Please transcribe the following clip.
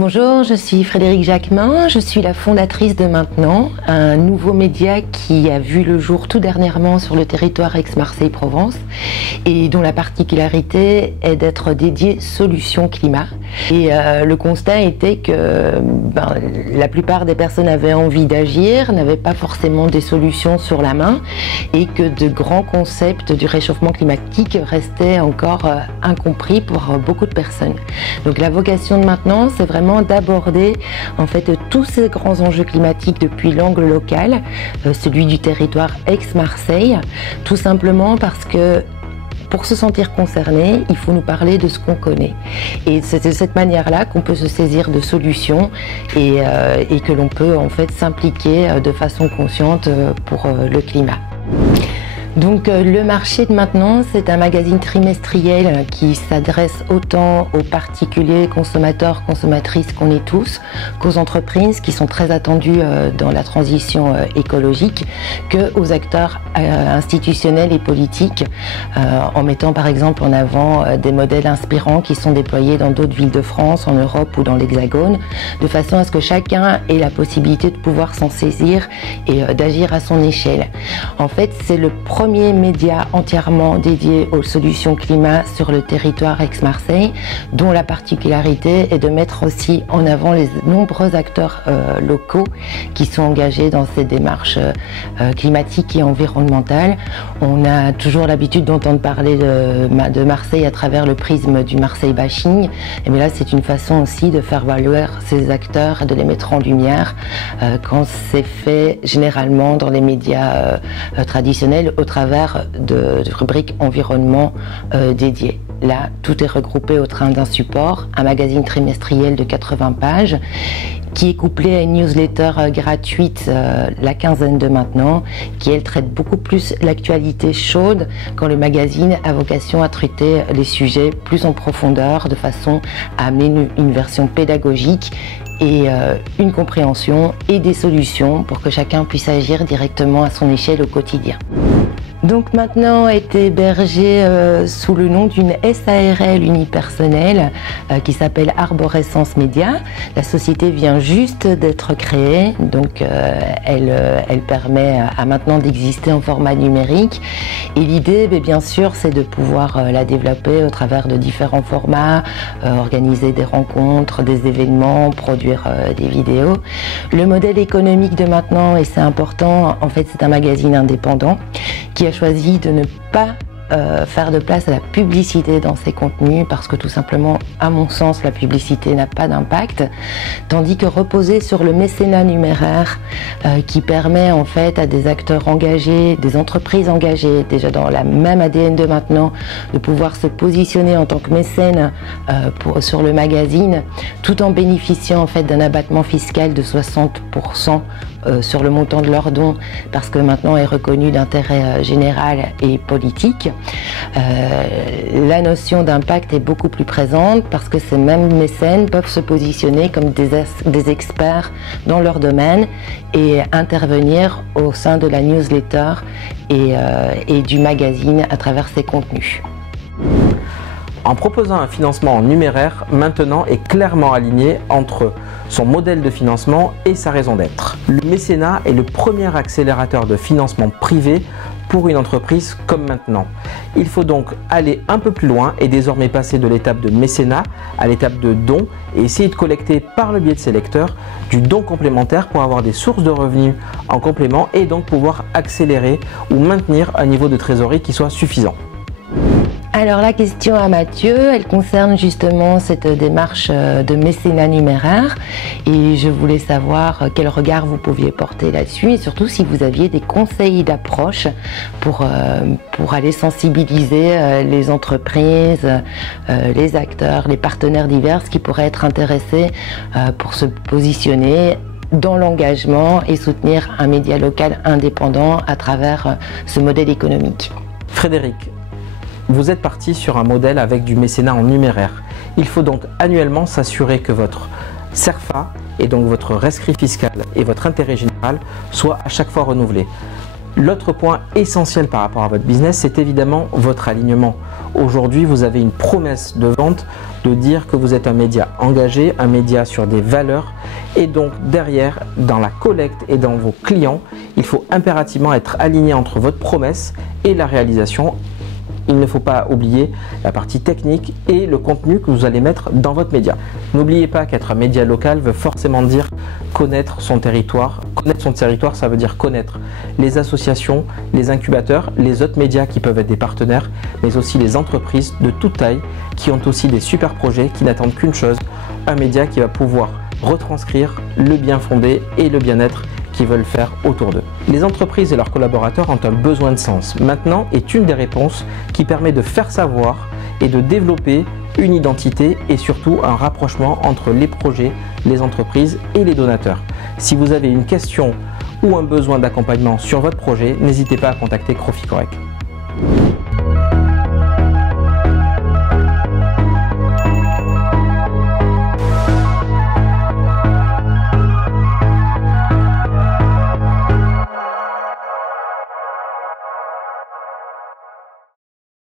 Bonjour, je suis Frédérique Jacquemin, je suis la fondatrice de Maintenant, un nouveau média qui a vu le jour tout dernièrement sur le territoire Aix-Marseille-Provence et dont la particularité est d'être dédié solutions climat. Et le constat était que la plupart des personnes avaient envie d'agir, n'avaient pas forcément des solutions sur la main et que de grands concepts du réchauffement climatique restaient encore incompris pour beaucoup de personnes. Donc la vocation de Maintenant, c'est vraiment d'aborder en fait tous ces grands enjeux climatiques depuis l'angle local, celui du territoire Aix-Marseille, tout simplement parce que pour se sentir concerné, il faut nous parler de ce qu'on connaît. Et c'est de cette manière-là qu'on peut se saisir de solutions et que l'on peut en fait s'impliquer de façon consciente pour le climat. Donc le marché de Maintenant, c'est un magazine trimestriel qui s'adresse autant aux particuliers, consommateurs, consommatrices qu'on est tous, qu'aux entreprises qui sont très attendues dans la transition écologique, qu'aux acteurs institutionnels et politiques, en mettant par exemple en avant des modèles inspirants qui sont déployés dans d'autres villes de France, en Europe ou dans l'Hexagone, de façon à ce que chacun ait la possibilité de pouvoir s'en saisir et d'agir à son échelle. En fait, c'est le premier média entièrement dédié aux solutions climat sur le territoire Aix-Marseille, dont la particularité est de mettre aussi en avant les nombreux acteurs locaux qui sont engagés dans ces démarches climatiques et environnementales. On a toujours l'habitude d'entendre parler de Marseille à travers le prisme du Marseille bashing, et bien là c'est une façon aussi de faire valoir ces acteurs et de les mettre en lumière quand c'est fait généralement dans les médias traditionnels au travers de rubriques environnement dédiées. Là, tout est regroupé au train d'un support, un magazine trimestriel de 80 pages qui est couplé à une newsletter gratuite, la quinzaine de Maintenant, qui elle traite beaucoup plus l'actualité chaude quand le magazine a vocation à traiter les sujets plus en profondeur de façon à amener une version pédagogique et une compréhension et des solutions pour que chacun puisse agir directement à son échelle au quotidien. Donc Maintenant est hébergé sous le nom d'une SARL unipersonnelle qui s'appelle Arborescence Média. La société vient juste d'être créée, donc elle permet à Maintenant d'exister en format numérique. Et l'idée, bien sûr, c'est de pouvoir la développer au travers de différents formats, organiser des rencontres, des événements, produire des vidéos. Le modèle économique de Maintenant, et c'est important, en fait c'est un magazine indépendant qui a choisi de ne pas faire de place à la publicité dans ses contenus parce que tout simplement, à mon sens, la publicité n'a pas d'impact, tandis que reposer sur le mécénat numéraire qui permet en fait à des acteurs engagés, des entreprises engagées, déjà dans la même ADN de Maintenant, de pouvoir se positionner en tant que mécène sur le magazine, tout en bénéficiant en fait d'un abattement fiscal de 60% sur le montant de leurs dons, parce que Maintenant est reconnu d'intérêt général et politique. La notion d'impact est beaucoup plus présente parce que ces mêmes mécènes peuvent se positionner comme des experts dans leur domaine et intervenir au sein de la newsletter et du magazine à travers ses contenus. En proposant un financement en numéraire, Maintenant est clairement aligné entre son modèle de financement et sa raison d'être. Le mécénat est le premier accélérateur de financement privé pour une entreprise comme Maintenant. Il faut donc aller un peu plus loin et désormais passer de l'étape de mécénat à l'étape de don et essayer de collecter par le biais de ses lecteurs du don complémentaire pour avoir des sources de revenus en complément et donc pouvoir accélérer ou maintenir un niveau de trésorerie qui soit suffisant. Alors la question à Mathieu, elle concerne justement cette démarche de mécénat numéraire et je voulais savoir quel regard vous pouviez porter là-dessus et surtout si vous aviez des conseils d'approche pour aller sensibiliser les entreprises, les acteurs, les partenaires divers qui pourraient être intéressés pour se positionner dans l'engagement et soutenir un média local indépendant à travers ce modèle économique. Frédéric, vous êtes parti sur un modèle avec du mécénat en numéraire. Il faut donc annuellement s'assurer que votre CERFA et donc votre rescrit fiscal et votre intérêt général soient à chaque fois renouvelés. L'autre point essentiel par rapport à votre business, c'est évidemment votre alignement. Aujourd'hui, vous avez une promesse de vente de dire que vous êtes un média engagé, un média sur des valeurs. Et donc derrière, dans la collecte et dans vos clients, il faut impérativement être aligné entre votre promesse et la réalisation. Il ne faut pas oublier la partie technique et le contenu que vous allez mettre dans votre média. N'oubliez pas qu'être un média local veut forcément dire connaître son territoire. Connaître son territoire, ça veut dire connaître les associations, les incubateurs, les autres médias qui peuvent être des partenaires, mais aussi les entreprises de toute taille qui ont aussi des super projets qui n'attendent qu'une chose, un média qui va pouvoir retranscrire le bien fondé et le bien-être qu'ils veulent faire autour d'eux. Les entreprises et leurs collaborateurs ont un besoin de sens. Maintenant est une des réponses qui permet de faire savoir et de développer une identité et surtout un rapprochement entre les projets, les entreprises et les donateurs. Si vous avez une question ou un besoin d'accompagnement sur votre projet, n'hésitez pas à contacter Crofi Correct.